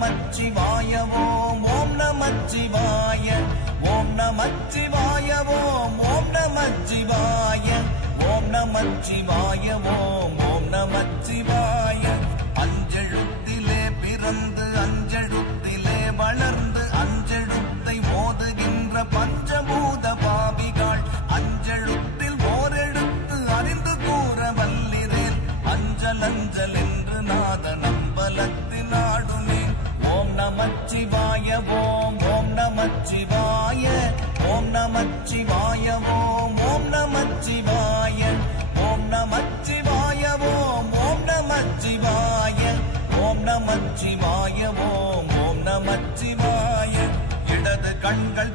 நமச்சிவாய ஓம் ஓம் நமச்சிவாய ஓம் நமச்சிவாய ஓம் ஓம் நமச்சிவாய ஓம் நமச்சிவாய ஓம் ஓம் நமச்சிவாய. அஞ்செழுத்திலே பிறந்து நமச்சிவாய ஓம் நமச்சிவாய ஓம் ஓம் நமச்சிவாய ஓம் நமச்சிவாய ஓம் ஓம் நமச்சிவாய ஓம் நமச்சிவாய ஓம் ஓம் நமச்சிவாய இடது கண்கள்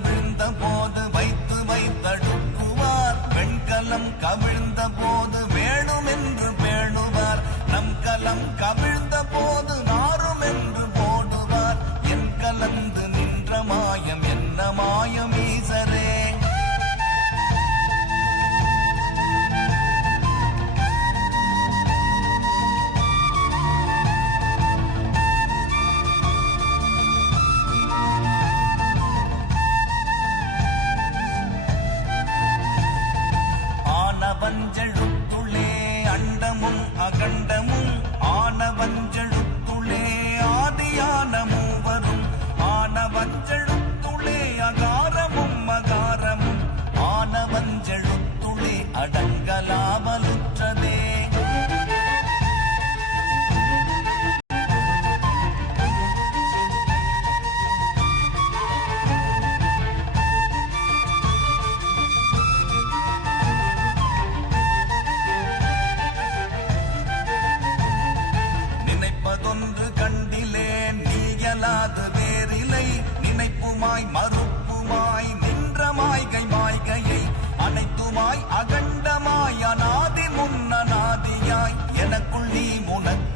மண்கலம் போது கண்டிலேன் நீயலாத வேறிலை நினைப்புமாய் மறுப்புமாய் நின்ற மாய்கை மாய்கையை அனைத்துமாய் அகண்டமாய் அநாதி முன்னநாதியாய் எனக்குள் நீ உனக்கு